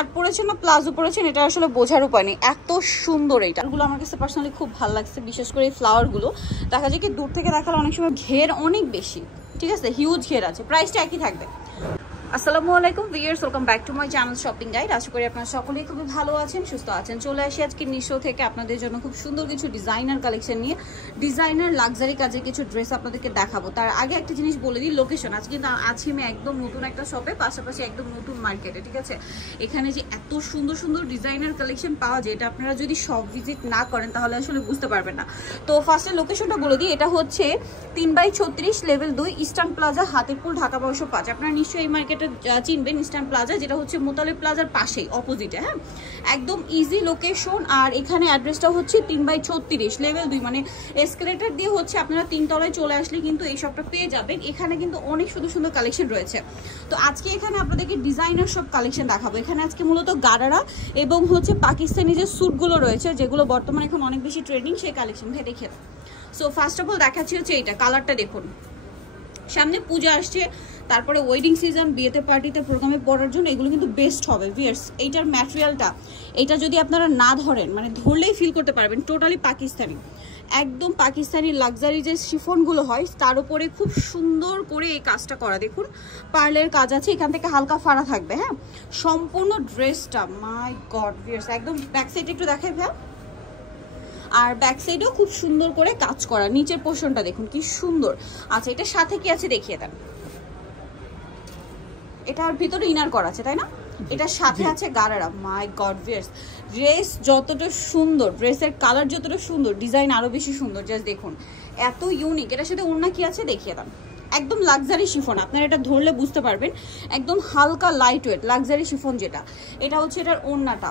Skirt পরেছেন না palazzo পরেছেন এটা আসলে বোঝার উপায় নেই, এত সুন্দর এইটাগুলো আমার কাছে পার্সোনালি খুব ভালো লাগছে। বিশেষ করে এই ফ্লাওয়ারগুলো দেখা যায় কি দূর থেকে দেখালে অনেক সময় ঘের অনেক বেশি, ঠিক আছে, হিউজ ঘের আছে। প্রাইসটা একই থাকবে। আসসালামু আলাইকুম viewers, welcome back to my channel shopping guide. আশা করি আপনারা সকলেই খুবই ভালো আছেন, সুস্থ আছেন। চলে আসি আজকে নিশো থেকে আপনাদের জন্য খুব সুন্দর কিছু ডিজাইনার কালেকশন নিয়ে, ডিজাইনার লাক্সারি কাজের কিছু ড্রেস আপনাদেরকে দেখাবো। তার আগে একটা জিনিস বলে দিই, লোকেশন আজকে কিন্তু আছি আমি একদম নতুন একটা শপে, পাশাপাশি একদম নতুন মার্কেটে, ঠিক আছে। এখানে যে এত সুন্দর সুন্দর ডিজাইনার কালেকশন পাওয়া যায় এটা আপনারা যদি শপ ভিজিট না করেন তাহলে আসলে বুঝতে পারবেন না। তো ফার্স্টে লোকেশনটা বলে দিই, এটা হচ্ছে 3/36 level 2 Eastern Plaza, Hatirpool, Dhaka 1205। আপনারা নিশ্চয়ই এই মার্কেটে চিনবেন ইস্টার্ন প্লাজা, যেটা হচ্ছে মোতালেব প্লাজার পাশেই অপোজিটে। হ্যাঁ, একদম ইজি লোকেশন। আর এখানে অ্যাড্রেসটা হচ্ছে 3/36 লেভেল 2, মানে এসকেলেটর দিয়ে হচ্ছে আপনারা 3 তলায় চলে আসলে কিন্তু এই শপটা পেয়ে যাবেন। এখানে কিন্তু অনেক সুন্দর সুন্দর কালেকশন রয়েছে। তো আজকে এখানে আপনাদেরকে ডিজাইনার সব কালেকশন দেখাবো। এখানে আজকে মূলত গারারা এবং হচ্ছে পাকিস্তানি যে স্যুটগুলো রয়েছে যেগুলো বর্তমানে এখন অনেক বেশি ট্রেন্ডিং, সেই কালেকশন দেখে। সো ফার্স্ট অফ অল দেখাচ্ছি হচ্ছে এইটা, কালারটা দেখুন। সামনে পূজা আসছে, তারপরে ওয়েডিং সিজন, বিয়েতে পার্টিতে প্রোগ্রামে পড়ার জন্য এগুলো কিন্তু বেস্ট হবে ভিউয়ার্স। এইটার ম্যাটেরিয়ালটা, এটা যদি আপনারা না ধরেন, মানে ধরলেই ফিল করতে পারবেন টোটালি পাকিস্তানি, একদম পাকিস্তানি লাক্সারি যে শিফনগুলো হয় তার উপরে খুব সুন্দর করে এই কাজটা করা। দেখুন পার্লের কাজ আছে, এখান থেকে হালকা ফাড়া থাকবে। হ্যাঁ, সম্পূর্ণ ড্রেসটা মাই গড ভিউয়ার্স, একদম ব্যাক সাইড একটু দেখাই ভাই। আর ব্যাক সাইডেও খুব সুন্দর করে কাজ করা, নিচের পোর্শনটা দেখুন কি সুন্দর। আচ্ছা, এটার সাথে কি আছে দেখিয়ে দেন। এটার ভিতরে ইনার করা আছে তাই না? এটার সাথে আছে গারারা। মাই গড ভিউয়ার্স, ড্রেস যতটা সুন্দর, ড্রেসের কালার যতটা সুন্দর, ডিজাইন আরো বেশি সুন্দর। জাস্ট দেখুন এত ইউনিক। এটার সাথে ওড়না কি আছে দেখিয়ে দেন। একদম লাক্সারি শিফন, আপনারা এটা ধরলে বুঝতে পারবেন, একদম হালকা লাইট ওয়েট লাক্সারি শিফন যেটা। এটা হচ্ছে এটার ওড়নাটা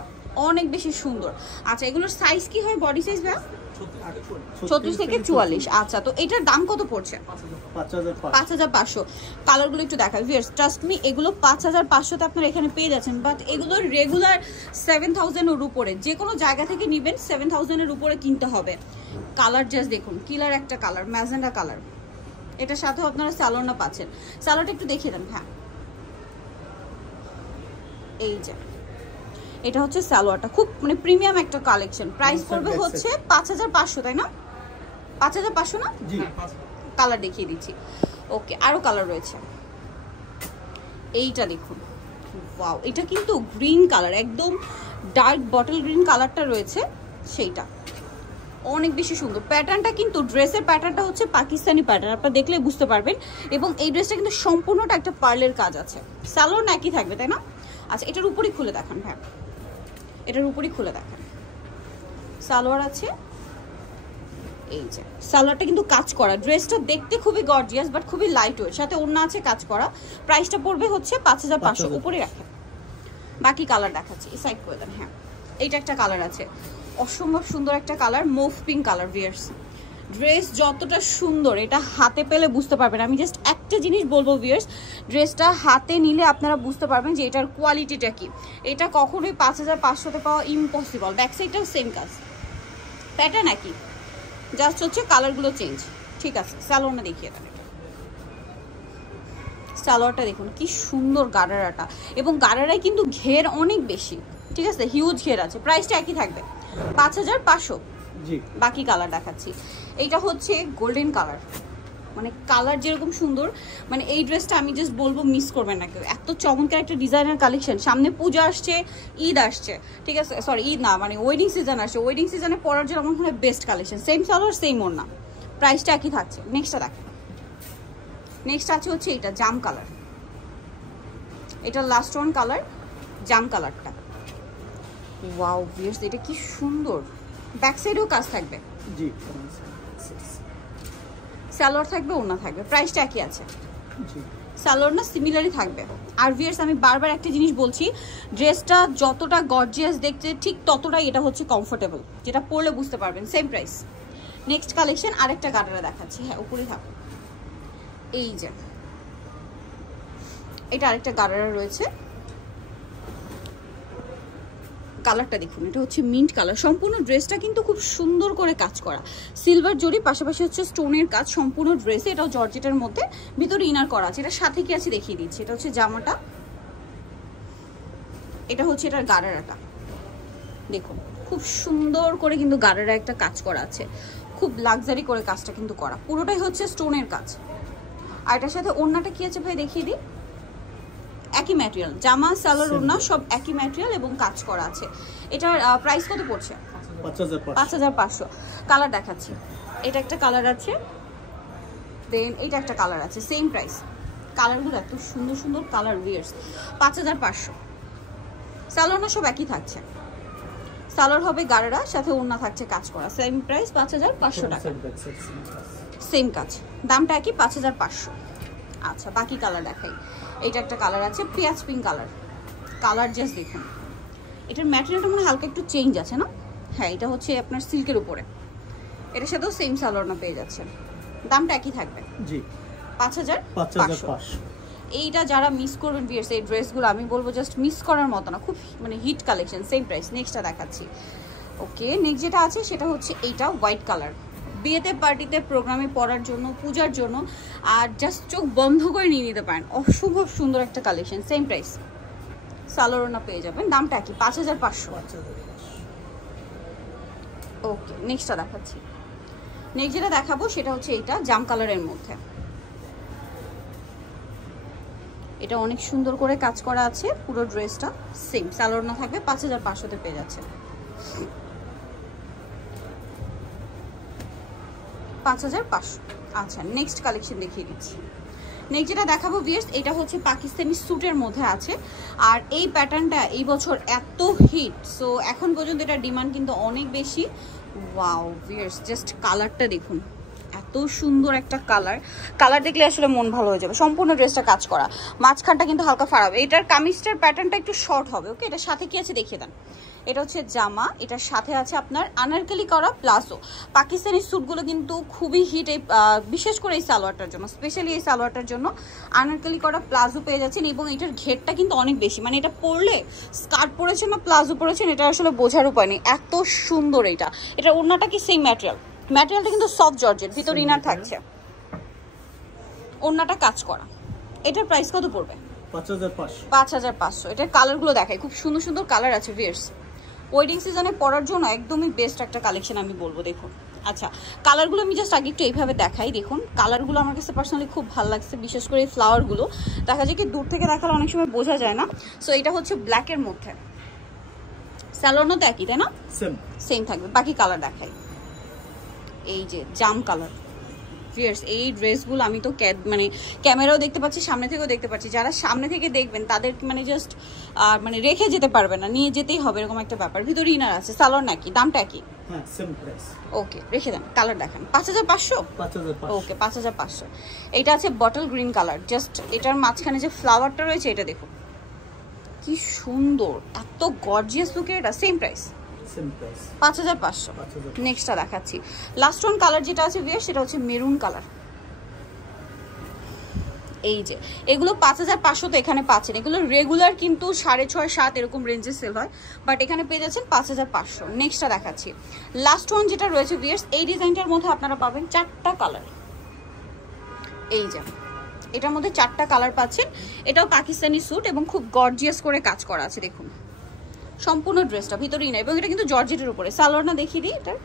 অনেক বেশি সুন্দর। আচ্ছা, এগুলোর সাইজ কি হয়, বডি সাইজ ভাই? 36 থেকে 44। আচ্ছা, তো এটার দাম কত পড়ছে? 5500। কালারগুলো একটু দেখাই ভিউয়ার্স, ট্রাস্ট মি এগুলো 5500 আপনারা এখানে পেয়ে যাচ্ছেন। বাট এগুলো রেগুলার 7000 এর উপরে, যে কোনো জায়গা থেকে নেবেন 7000 এর উপরে কিনতে হবে। কালার জাস্ট দেখুন, কিলার একটা কালার, ম্যাজেন্ডা কালার। এটার সাথেও আপনারা স্যালোনা পাচ্ছেন। স্যালোটা একটু দেখিয়ে দেন। হ্যাঁ, এই যে এটা হচ্ছে সালোয়ারটা, খুব মানে প্রিমিয়াম একটা কালেকশন। প্রাইস পড়বে হচ্ছে 5500, তাই না? 5500 না? কালার দেখিয়ে দিচ্ছি। ওকে, আরো কালার রয়েছে। এইটা দেখুন, ওয়াও, এটা কিন্তু গ্রিন কালার, একদম ডার্ক বটল গ্রিন কালারটা রয়েছে, সেইটা অনেক বেশি সুন্দর। প্যাটার্নটা কিন্তু, ড্রেসের প্যাটার্নটা হচ্ছে পাকিস্তানি প্যাটার্ন, আপনারা দেখলে বুঝতে পারবেন। এবং এই ড্রেসটা কিন্তু সম্পূর্ণটা একটা পার্লের কাজ আছে। সালোয়ার না একই থাকবে তাই না? আচ্ছা, এটার উপরই খুলে দেখান। হ্যাঁ, এটার উপরই খুলে দেখান। সালোয়ার আছে, এই যে সালোয়ারটা কিন্তু কাজ করা। ড্রেসটা দেখতে খুবই গর্জিয়াস বাট খুবই লাইট ওয়েট, সাথে ওড়না আছে কাজ করা। প্রাইসটা পড়বে হচ্ছে 5500। উপরে রাখেন, বাকি কালার দেখাচ্ছি, এই সাইড করে দেন। হ্যাঁ, এইটা একটা কালার আছে, অসম্ভব সুন্দর একটা colour, move pink colour viewers. Dress যতটা সুন্দর এটা হাতে পেলে বুঝতে পারবেন। আমি জাস্ট একটা জিনিস বলবো ভিউয়ার্স, ড্রেসটা হাতে নিলে আপনারা বুঝতে পারবেন যে এটার কোয়ালিটিটা কি। এটা কখনোই 5500-তে পাওয়া ইম্পসিবল। ব্যাক সাইডটাও সেম কাজ, প্যাটার্ন একই, জাস্ট হচ্ছে কালারগুলো চেঞ্জ, ঠিক আছে। সালোয়ারটা দেখিয়ে দেন। সালোয়ারটা দেখুন কি সুন্দর গারারাটা, এবং গারারায় কিন্তু ঘের অনেক বেশি, ঠিক আছে, হিউজ ঘের আছে। প্রাইসটা একই থাকবে 5500। বাকি কালার দেখাচ্ছি। এইটা হচ্ছে গোল্ডেন কালার, মানে কালার যেরকম সুন্দর, মানে এই ড্রেসটা আমি জাস্ট বলবো মিস করবেন না কেউ, এত চমৎকার একটা ডিজাইনার কালেকশন। সামনে পূজা আসছে, ঈদ আসছে, ঠিক আছে, সরি ঈদ না, মানে ওয়েডিং সিজন আসছে। ওয়েডিং সিজনে পরার জন্য আমার মনে হয় best collection. Same salwar same ওড়না, প্রাইসটা একই থাকছে। নেক্সটটা দেখেন। নেক্সট আছে হচ্ছে এইটা জাম কালার, এটা লাস্ট ওয়ান কালার, জাম কালারটা। ওয়াও ভিউয়ার্স, এটা কি সুন্দর। ব্যাক সাইডেও কাজ থাকবে, জি, সালোয়ার থাকবে, ওড়না থাকবে। প্রাইসটা একই আছে, জি, সালোয়ার না সিমিলারই থাকবে। আর ভিউয়ার্স, আমি বারবার একটা জিনিস বলছি, ড্রেসটা যতটা গর্জিয়াস দেখতে ঠিক ততটাই এটা হচ্ছে কমফোর্টেবল, যেটা পরলে বুঝতে পারবেন। Same price. নেক্সট কালেকশন আরেকটা গারারা দেখাচ্ছি। হ্যাঁ, উপরে থাকবে, এই যে এটা আরেকটা গারারা রয়েছে। কালারটা দেখুন, এটা হচ্ছে মিন্ট কালার। সম্পূর্ণ ড্রেসটা কিন্তু খুব সুন্দর করে কাজ করা, সিলভার জরি, পাশাপাশি হচ্ছে স্টোনের কাজ সম্পূর্ণ ড্রেসে। এটাও জর্জেটের মধ্যে, ভিতরে ইনার করা আছে। এটার সাথে কি আছে দেখিয়ে দিচ্ছি। এটা হচ্ছে জামাটা, এটা হচ্ছে এটার গারারাটা দেখুন, খুব সুন্দর করে কিন্তু গারারা একটা কাজ করা আছে, খুব লাক্সারি করে কাজটা কিন্তু করা, পুরোটাই হচ্ছে স্টোনের কাজ। আর এটার সাথে ওড়নাটা কি আছে ভাই দেখিয়ে দিই, একই ম্যাটেরিয়াল, জামা সালোয়ার ওড়না সব একই ম্যাটেরিয়াল এবং কাজ করা আছে। এটার প্রাইস কত পড়ছে? 5500। কালার দেখাচ্ছি, এটা একটা কালার আছে, দেন এটা একটা কালার আছে, সেম প্রাইস। কালারগুলো এত সুন্দর সুন্দর কালার, ভিয়ার্স 5500। সালোয়ার না সব একই থাকছে, সালোয়ার হবে গারারা, সাথে ওড়না থাকছে কাজ করা, সেম প্রাইস 5500 টাকা, সেম কাজ, দামটা একই 5500। আচ্ছা বাকি কালার দেখাই, এটা একটা কালার আছে পেঁয়াজ পিঙ্ক কালার, কালার জাস্ট দেখুন, এটার ম্যাটেরিয়ালটা মনে হালকা একটু চেঞ্জ আছে না? হ্যাঁ, এটা হচ্ছে আপনার সিল্কের উপরে, এটার সাথেও সেম সালোয়ার না পেয়ে যাচ্ছেন, দামটা একই থাকবে জি 5500। এইটা যারা মিস করবেন ভিউয়ার্স, এই ড্রেসগুলো আমি বলবো জাস্ট মিস করার মতো না, খুব মানে হিট কালেকশন, সেম প্রাইস। নেক্সটটা দেখাচ্ছি, ওকে নেক্সট যেটা আছে সেটা হচ্ছে এইটা হোয়াইট কালার, বিয়েতে পার্টিতে প্রোগ্রামে পরার জন্য, পূজার জন্য, আর জাস্ট চোখ বন্ধ করে নিয়ে নিতে পারেন, অসম্ভব সুন্দর একটা কালেকশন, সেম প্রাইস, সালোয়ার না পেয়ে যাবেন, দামটা কি 5500। ওকে নেক্সটটা দেখাচ্ছি, নেক্সট যেটা দেখাবো সেটা হচ্ছে এইটা জাম কালারের মধ্যে, এটা অনেক সুন্দর করে কাজ করা আছে, পুরো ড্রেসটা সেম, সালোয়ার না থাকবে, 5500 তে পেয়ে যাচ্ছে, 5500। আচ্ছা নেক্সট কালেকশন দেখিয়ে দিচ্ছি, নেক্সট যেটা দেখাবো ভিউয়ার্স, এটা হচ্ছে পাকিস্তানি স্যুটের মধ্যে আছে, আর এই প্যাটার্নটা এই বছর এত হিট, সো এখন পর্যন্ত এটা ডিমান্ড কিন্তু অনেক বেশি। ওয়াও ভিউয়ার্স, জাস্ট কালারটা দেখুন, এত সুন্দর একটা কালার, কালার দেখলে আসলে মন ভালো হয়ে যাবে। সম্পূর্ণ ড্রেসটা কাজ করা, মাঝখানটা কিন্তু হালকা ফাড়াবে, এটার কামিজটার প্যাটার্নটা একটু শর্ট হবে। ওকে, এটার সাথে কি আছে দেখিয়ে দেন, এটা হচ্ছে জামা, এটার সাথে আছে আপনার আনারকলি করা প্লাজো। পাকিস্তানি স্যুটগুলো কিন্তু খুবই হিট, এই বিশেষ করে এই সালোয়ারটার জন্য, স্পেশালি এই সালোয়ারটার জন্য আনারকলি করা প্লাজো পেয়ে যাচ্ছেন, এবং এটার ঘেরটা কিন্তু অনেক বেশি, মানে এটা পরলে স্কার্ট পরেছেন না প্লাজো পরেছেন এটা আসলে বোঝার উপায় নেই, এত সুন্দর এটা। এটা ওড়নাটা কি সেম ম্যাটেরিয়ালটা কিন্তু সফট জর্জেট, ভিতর ইনার থাকছে, ওড়নাটা কাজ করা। এটার প্রাইস কত পড়বে? 5500। এটার কালারগুলো দেখাই, খুব সুন্দর সুন্দর কালার আছে ভিউয়ার্স, ওয়েডিং সিজনে পরার জন্য একদমই বেস্ট একটা কালেকশন আমি বলবো। দেখুন, আচ্ছা কালারগুলো আমি জাস্ট আগে একটু এইভাবে দেখাই, দেখুন কালারগুলো আমার কাছে পার্সোনালি খুব ভালো লাগছে, বিশেষ করে এই ফ্লাওয়ারগুলো দেখা যায় কি দূর থেকে দেখালে অনেক সময় বোঝা যায় না। সো এটা হচ্ছে ব্ল্যাকের মধ্যে, স্যালোনও তো একই তাই না? সেম থাকবে। বাকি কালার দেখাই, এই যে জাম কালার ভিউয়ার্স, এই ড্রেসগুলো আমি তো মানে ক্যামেরাও দেখতে পাচ্ছি, সামনে থেকেও দেখতে পাচ্ছি, যারা সামনে থেকে দেখবেন তাদের মানে জাস্ট মানে রেখে যেতে পারবে না, নিয়ে যেতেই হবে এরকম একটা ব্যাপার। ভিতরে ইনার আছে, সালোয়ার নাকি, দামটা কি? হ্যাঁ সেম প্রাইস। ওকে রেখে দেন, কালার দেখান। 5500। ওকে 5500। এটা আছে বটল গ্রিন কালার, জাস্ট এটার মাঝখানে যে ফ্লাওয়ারটা রয়েছে এটা দেখুন কি সুন্দর, এত গর্জিয়াস লুকের, এটা সেম প্রাইস 5500। নেক্সটটা দেখাচ্ছি, লাস্ট ওয়ান কালার যেটা আছে ভিউয়ার সেটা হচ্ছে মেরুন কালার। এই যে এগুলো 5500 তো এখানে পাচ্ছেন, এগুলো রেগুলার কিন্তু 6.5 7 এরকম রেঞ্জে সেল হয়, বাট এখানে পেয়ে যাচ্ছেন 5500। নেক্সটটা দেখাচ্ছি, লাস্ট ওয়ান যেটা রয়েছে ভিউয়ার্স, এই ডিজাইনটার মধ্যে আপনারা পাবেন 4টা কালার। এই যে এটার মধ্যে 4টা কালার পাচ্ছেন, এটাও পাকিস্তানি স্যুট এবং খুব গর্জিয়াস করে কাজ করা আছে, দেখুন সম্পূর্ণ ড্রেসটা ভিতরেই না, এবং এটা কিন্তু জর্জেটের উপরে। সালোয়ারটা দেখিয়ে দিই, এটার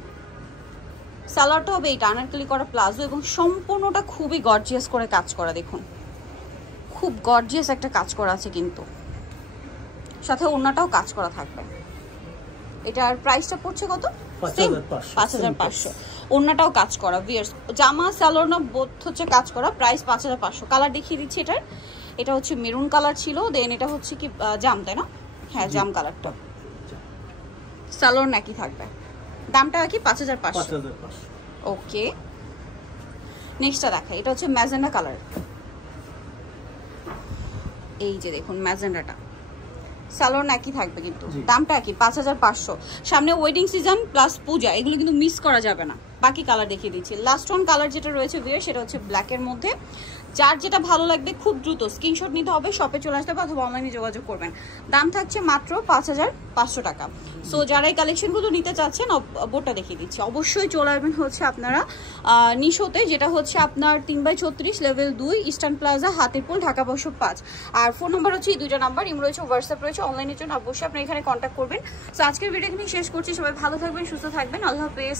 সালোয়ারটা হবে এইটা আনারকলি করা প্লাজো, এবং সম্পূর্ণটা খুবই গর্জিয়াস করে কাজ করা, দেখুন খুব গর্জিয়াস একটা কাজ করা আছে, কিন্তু সাথে ওড়নাটাও কাজ করা থাকবে। এটার প্রাইসটা পড়ছে কত? 5500। ওড়নাটাও কাজ করা ভিউয়ার্স, জামা সালোয়ার না বোথ হচ্ছে কাজ করা, প্রাইস 5500। কালার দেখিয়ে দিচ্ছি, এটার এটা হচ্ছে মেরুন কালার ছিল, দেন এটা হচ্ছে কি জাম তাই না? হ্যাঁ জাম কালারটা, সালোয়ার নাকি থাকবে, দামটা কি 5500। ওকে নেক্সটটা দেখাই, এটা হচ্ছে ম্যাজেন্ডা কালার। এই যে দেখুন ম্যাজেন্ডাটা, সালোয়ার নাকি থাকবে, কিন্তু দামটা কি 5500। সামনে ওয়েডিং সিজন প্লাস পূজা, এগুলো কিন্তু মিস করা যাবে না। বাকি কালার দেখিয়ে দিচ্ছি, লাস্ট ওয়ান কালার যেটা রয়েছে ভিউয়ার সেটা হচ্ছে ব্ল্যাকের মধ্যে। যার যেটা ভালো লাগবে খুব দ্রুত স্ক্রিনশট নিতে হবে, শপে চলে আসতে হবে অথবা অনলাইনে যোগাযোগ করবেন। দাম থাকছে মাত্র 5500 টাকা। সো যারা এই কালেকশনগুলো নিতে চাচ্ছেন বোর্ডটা দেখিয়ে দিচ্ছি, অবশ্যই চলে আসবেন হচ্ছে আপনারা নিশোতে, যেটা হচ্ছে আপনার 3/36 level 2 Eastern Plaza Hatirpool Dhaka 505। আর ফোন নাম্বার হচ্ছে এই দুইটা নাম্বার, ইমো রয়েছে, হোয়াটসঅ্যাপ রয়েছে, অনলাইনের জন্য অবশ্যই আপনি এখানে কন্ট্যাক্ট করবেন। সো আজকের ভিডিও এখানে শেষ করছি, সবাই ভালো থাকবেন, সুস্থ থাকবেন, আল্লাহ হাফেজ।